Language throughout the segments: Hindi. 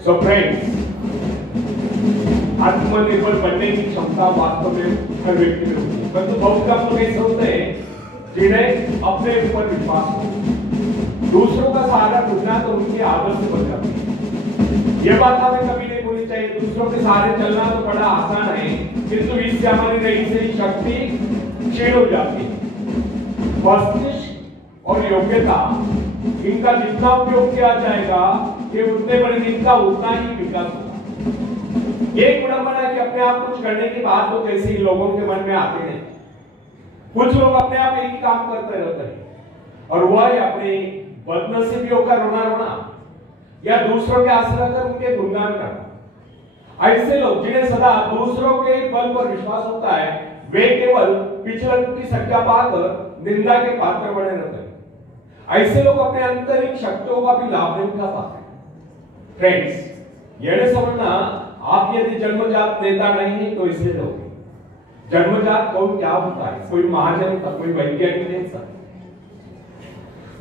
सो फ्रेंड्स, आत्मनिर्भर बनने की क्षमता वास्तव में हर व्यक्ति में होती है, परंतु बहुत कम लोग ऐसे होते हैं जिन्हें अपने ऊपर विश्वास हो, दूसरों का सहारा ढूंढना तो उनकी आदत से बन जाती है। यह बात हमें कभी नहीं भूलनी चाहिए। दूसरों के सहारे चलना तो बड़ा आसान है, किंतु इससे हमारी रही से शक्ति क्षीण हो जाती है। मस्तिष्क और योग्यता, इनका जितना उपयोग किया जाएगा, ये उतने बड़े दिन का उतना ही विकास होगा। ये विडंबना कि अपने आप कुछ करने की बात तो कैसे ही लोगों के मन में आते हैं। कुछ लोग अपने आप एक ही काम करते रहते हैं और वह है अपने बदनसीबियों का रोना रोना या दूसरों के आश्रय कर उनके गुणगान करना। ऐसे लोग जिन्हें सदा दूसरों के बल पर विश्वास होता है, वे केवल पिछड़ों की संख्या पाकर निंदा के पात्र बने रहते हैं। ऐसे लोग अपने आंतरिक शक्तियों का भी लाभ नहीं उठा पाते। फ्रेंड्स, यह समझना, आप यदि जन्मजात नेता नहीं है तो इसलिए लोगे। जन्मजात कौन क्या होता है? कोई महाजन होता, कोई वैज्ञानिक नहीं होता,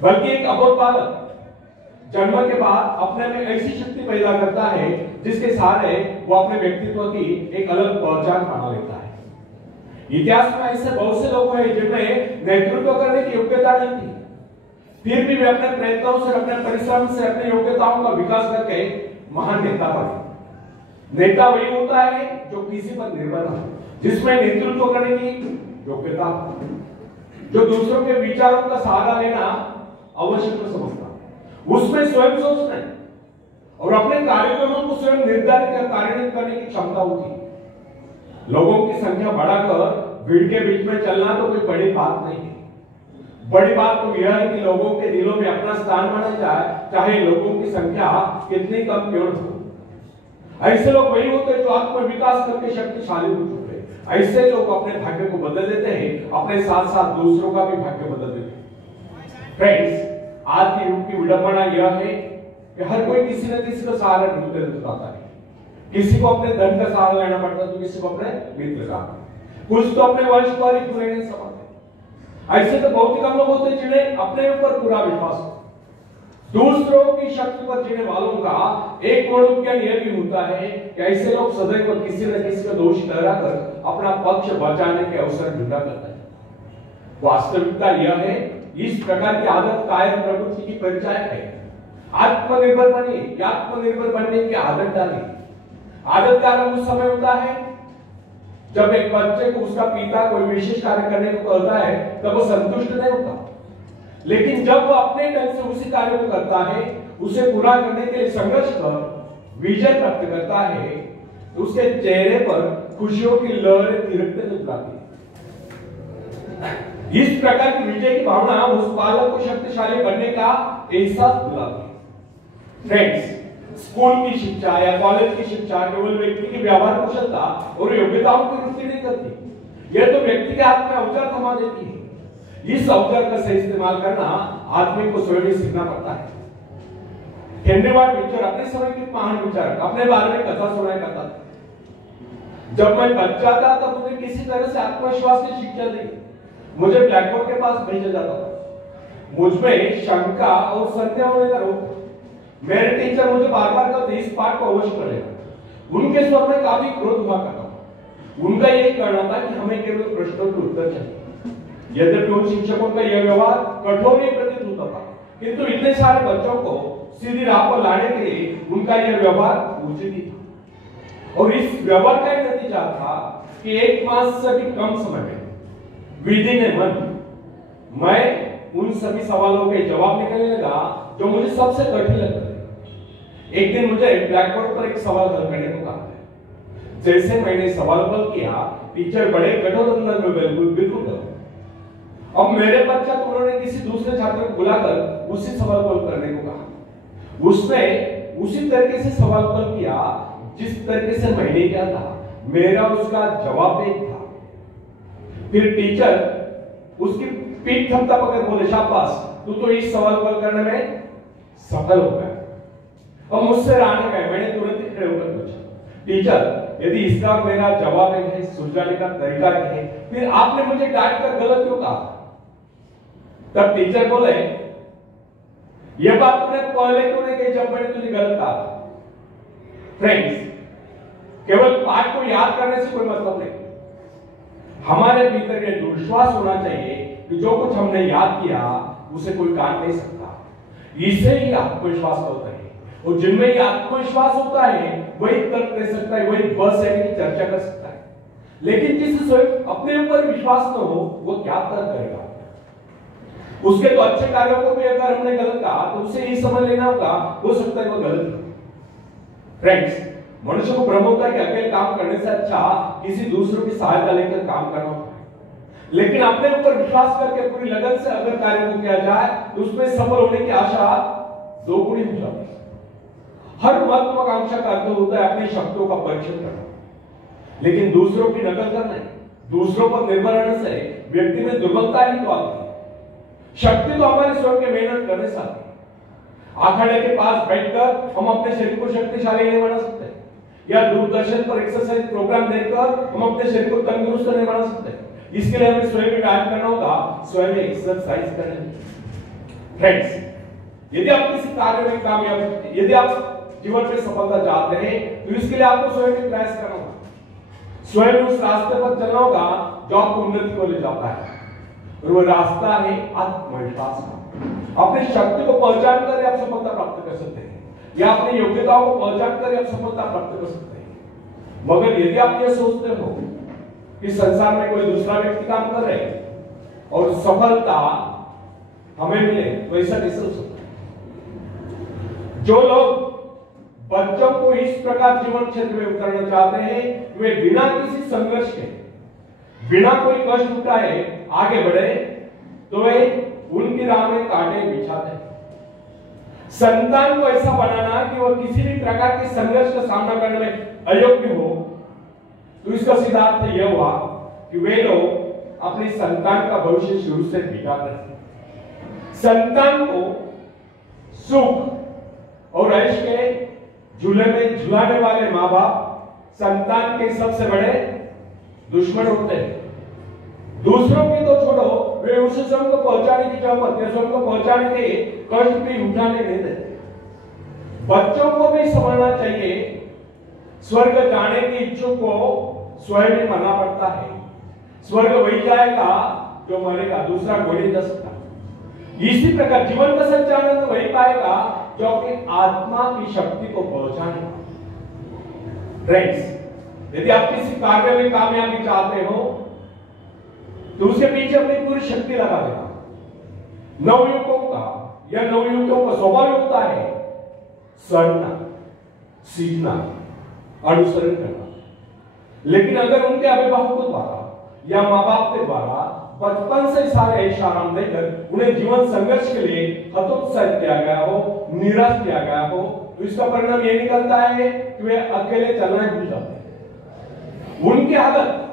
बल्कि एक अबोध बालक जन्म के बाद अपने में ऐसी शक्ति पैदा करता है जिसके सहारे वो अपने व्यक्तित्व की एक अलग पहचान बना लेता है। इतिहास में ऐसे बहुत से लोग हैं जिनमें नेतृत्व करने की योग्यता नहीं थी, फिर भी वे अपने प्रयत्नों से, अपने परिश्रम से, अपनी योग्यताओं का विकास करके महान नेता बने। नेता वही होता है जो किसी पर निर्भर हो, जिसमें नेतृत्व करने की योग्यता हो, जो दूसरों के विचारों का सहारा लेना आवश्यक समझता, उसमें स्वयं सोचना और अपने कार्यक्रमों को स्वयं निर्धारित कर कार्यान्वित करने की क्षमता होती है। लोगों की संख्या बढ़ाकर भीड़ के बीच में चलना तो कोई बड़ी बात नहीं है। बड़ी बात तो यह है कि लोगों के दिलों में अपना स्थान बना जाए, चाहे लोगों की संख्या कितनी कम क्यों हो। ऐसे लोग वही होते हैं जो आत्म विकास करके शक्तिशाली हो चुके हैं। ऐसे लोग अपने भाग्य को बदल देते हैं, अपने साथ साथ दूसरों का भी भाग्य बदल देते हैं। फ्रेंड्स, आज के युग की विडंबना यह है कि हर कोई किसी न किसी का सहारा ढूंढते रहता है। किसी को अपने धन का सहारा लेना पड़ता है, तो किसी को अपने मित्र का, कुछ तो अपने वंश पर ही पूरे नहीं समझते। ऐसे तो बहुत ही कम लोग होते हैं जिन्हें अपने ऊपर पूरा विश्वास हो। दूसरों की शक्ति पर जीने वालों का एक मनोविज्ञान यह भी होता है कि ऐसे लोग सदैव किसी न किसी का दोष ठहराकर अपना पक्ष बचाने के अवसर ढूंढा करते हैं। वास्तविकता यह है, इस प्रकार की आदत कायर प्रवृत्ति की परिचायक है। आत्मनिर्भर बनिए, आत्मनिर्भर बनने की आदत डालिए। आदत का आरंभ उस समय होता है जब एक बच्चे को उसका पिता कोई विशेष कार्य करने को कहता है, तब वो संतुष्ट नहीं होता, लेकिन जब वो अपने ढंग से उसी कार्य को करता है, उसे पूरा करने के लिए संघर्ष कर विजय प्राप्त करता है, तो उसके चेहरे पर खुशियों की लहरें तिरकते नजर आती है। इस प्रकार की विजय की भावना उस बालक को शक्तिशाली बनने का एहसास दिलाती है। फ्रेंड्स, स्कूल की शिक्षा या कॉलेज की शिक्षा केवल व्यक्ति की व्यवहार कुशलता और योग्यताओं की वृद्धि नहीं करती, यह तो व्यक्ति के हाथ में औजार थमा देती है। इस औजार का सही इस्तेमाल करना आदमी को स्वयं ही सीखना पड़ता है। हेनरी वार्ड बीचर अपने समय के महान विचारक अपने बारे में कथा सुनाया करता था। जब मैं बच्चा था तब मुझे किसी तरह से आत्मविश्वास की शिक्षा दी। मुझे ब्लैक बोर्ड के पास भेजा जाता था। मुझमें शंका और संदेह होने का रोग। मेरे टीचर मुझे बार बार कहते, इस पाठ को अवश्य पढ़ेगा। उनके स्वर में काफी क्रोध हुआ करता था। उनका यही कहना था कि हमें केवल प्रश्नों के उत्तर चाहिए। यद्यपि उन शिक्षकों का यह व्यवहार कठोर ही प्रतीत होता था, किंतु इतने सारे बच्चों को सीधी राह पर लाने के लिए उनका यह व्यवहार उचित ही था। और इस व्यवहार का नतीजा था कि 1 मास से भी कम समय में विधि ने मैं उन सभी सवालों के जवाब निकलने लगा जो मुझे सबसे कठिन लगता था। एक दिन मुझे ब्लैक बोर्ड पर एक सवाल हल करने को कहा। जैसे मैंने सवाल हल किया, टीचर बड़े कठोर अंदाज में बिल्कुल अब मेरे पश्चात उन्होंने किसी दूसरे छात्र को बुलाकर उसी सवाल को हल करने को कहा। उसने उसी तरीके से सवाल हल किया जिस तरीके से मैंने किया था। मेरा उसका जवाब नहीं था। फिर टीचर उसकी पीठ थपथपा पकड़ बोले, शाबाश, तू तो इस सवाल को हल करने में सफल हो गया। अब मुझसे राने गए। मैंने तुरंत ही खड़े होकर पूछा, टीचर, यदि इसका मेरा जवाब है, सुलझाने का तरीका है, फिर आपने मुझे डांट कर गलत क्यों कहा? तब टीचर बोले, यह बात तूने पहले क्यों नहीं कही जब मैंने तुझे गलत कहा? फ्रेंड्स, केवल पाठ को याद करने से कोई मतलब नहीं। हमारे भीतर ये विश्वास होना चाहिए कि जो कुछ हमने याद किया उसे कोई काट नहीं सकता। इसे ही आत्मविश्वास होता है, और जिनमें ये आत्मविश्वास होता है वही तर्क दे सकता है, वही बस है कि चर्चा कर सकता है। लेकिन जिसे स्वयं अपने ऊपर विश्वास न हो वो क्या तर्क करेगा? उसके तो अच्छे कार्यों को भी अगर हमने गलत कहा तो उसे यही समझ लेना होगा, हो सकता है वो गलत हो। फ्रेंड्स, मनुष्य को भ्रम होता है कि अकेले काम करने से अच्छा किसी दूसरों की सहायता लेकर काम करना होता है। लेकिन अपने ऊपर विश्वास करके पूरी लगन से अगर कार्य को किया जाए तो उसमें सफल होने की आशा दोगुनी हो जाती है। हर महत्वाकांक्षा का अर्थ होता है अपनी शक्तियों का परीक्षण करना, लेकिन दूसरों की नकल करना, दूसरों पर निर्भर रहने से व्यक्ति में दुर्बलता ही तो आती है। शक्ति तो हमारे स्वयं के मेहनत करने से आती है। अखाड़े के पास बैठकर हम अपने शरीर को शक्तिशाली नहीं बना सकते, या दूरदर्शन पर एक्सरसाइज प्रोग्राम देखकर हम अपने शरीर को तंदुरुस्त नहीं बना सकते। इसके लिए हमें स्वयं व्यायाम करना होगा, स्वयं एक्सरसाइज करनी होगी। फ्रेंड्स, यदि आप किसी कार्य में कामयाब, यदि आप जीवन में सफलता चाहते हैं तो इसके लिए आपको स्वयं भी प्रयास करना होगा, स्वयं उस रास्ते पर चलना होगा जो आपको उन्नति को ले जाता है। और वो रास्ता है आत्मविश्वास का। अपनी शक्ति को पहचान कर आप सफलता प्राप्त कर सकते हैं, या अपनी योग्यताओं को पहचान कर आप सफलता प्राप्त कर सकते हैं। मगर यदि आप ये सोचते हो कि संसार में कोई दूसरा व्यक्ति काम कर रहे हैं और सफलता हमें मिले, तो ऐसा नहीं सोच सकते। जो लोग बच्चों को इस प्रकार जीवन क्षेत्र में उतरना चाहते हैं, वे बिना किसी संघर्ष के, बिना कोई कष्ट उठाए आगे बढ़े, तो वे उनकी राह में कांटे बिछाते हैं। संतान को ऐसा बनाना कि वह किसी भी प्रकार के संघर्ष का सामना करने में अयोग्य हो, तो इसका सीधा अर्थ यह हुआ कि वे लोग अपनी संतान का भविष्य शुरू से बिगाड़ रहे हैं। संतान को सुख और ऐश के झूले में झुलाने वाले माँ बाप संतान के सबसे बड़े दुश्मन होते हैं। दूसरों की तो छोड़ो, वे उसे स्वयं को पहुंचाने की जरूरत है, स्वयं को पहुंचाने के कष्ट भी उठाने नहीं देते। बच्चों को भी समझना चाहिए, स्वर्ग जाने की इच्छुक को स्वयं ही मरना पड़ता है। स्वर्ग वही जाएगा जो मरेगा, दूसरा कोई नहीं जा सकता। इसी प्रकार जीवन का संचालन तो वही पाएगा जो अपनी आत्मा की शक्ति को पहचानेगा। फ्रेंड्स, यदि आप किसी कार्य में कामयाबी चाहते हो तो उसके पीछे अपनी पूरी शक्ति लगा देना। नवयुवकों का या नवयुवकों का स्वभाव होता है सड़ना, सीखना, अनुसरण करना। लेकिन अगर उनके अभिभावकों द्वारा या माँ बाप के द्वारा बचपन से सारे ऐश आराम देकर उन्हें जीवन संघर्ष के लिए हतोत्साहित किया गया हो, निराश किया गया हो, तो इसका परिणाम यह निकलता है कि वे अकेले चलना ही भूल जाते हैं। उनकी आदत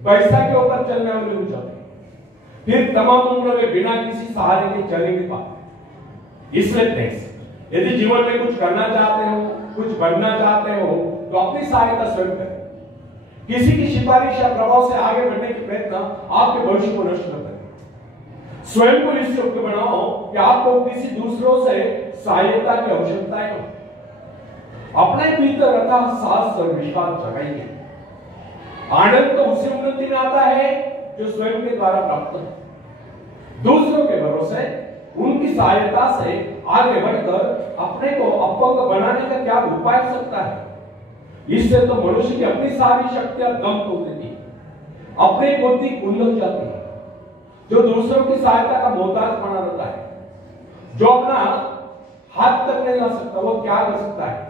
पैसा के ऊपर चलने वाले हो जाते हैं। फिर तमाम उम्र में बिना किसी सहारे के चल नहीं पाते। इसलिए फ्रेंड्स, यदि जीवन में कुछ करना चाहते हो, कुछ बनना चाहते हो, तो अपनी सहायता स्वयं करें। किसी की सिफारिश या प्रभाव से आगे बढ़ने के प्रयत्न आपके भविष्य को नष्ट न करें। स्वयं को इस योग्य बनाओ कि आपको किसी दूसरों से सहायता की आवश्यकता है। अपने भीतर रखा साहस और विश्वास जगाइए। आनंद तो उसी उन्नति में आता है जो स्वयं के द्वारा प्राप्त है। दूसरों के भरोसे, उनकी सहायता से आगे बढ़कर अपने को अपंग बनाने का क्या उपाय हो सकता है? इससे तो मनुष्य की अपनी सारी शक्तियां दम तोड़ देती है, अपनी बुद्धि उल्लंघ जाती है। जो दूसरों की सहायता का मोहताज बना रहता है, जो अपना हाथ तक नहीं ला सकता, वो क्या कर सकता है?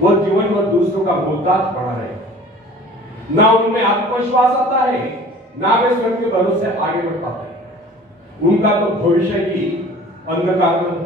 वो जीवन भर दूसरों का मोहताज बना रहेगा। ना उनमें आत्मविश्वास आता है, ना वे स्वयं के भरोसे आगे बढ़ पाते हैं। उनका तो भविष्य ही अंधकार में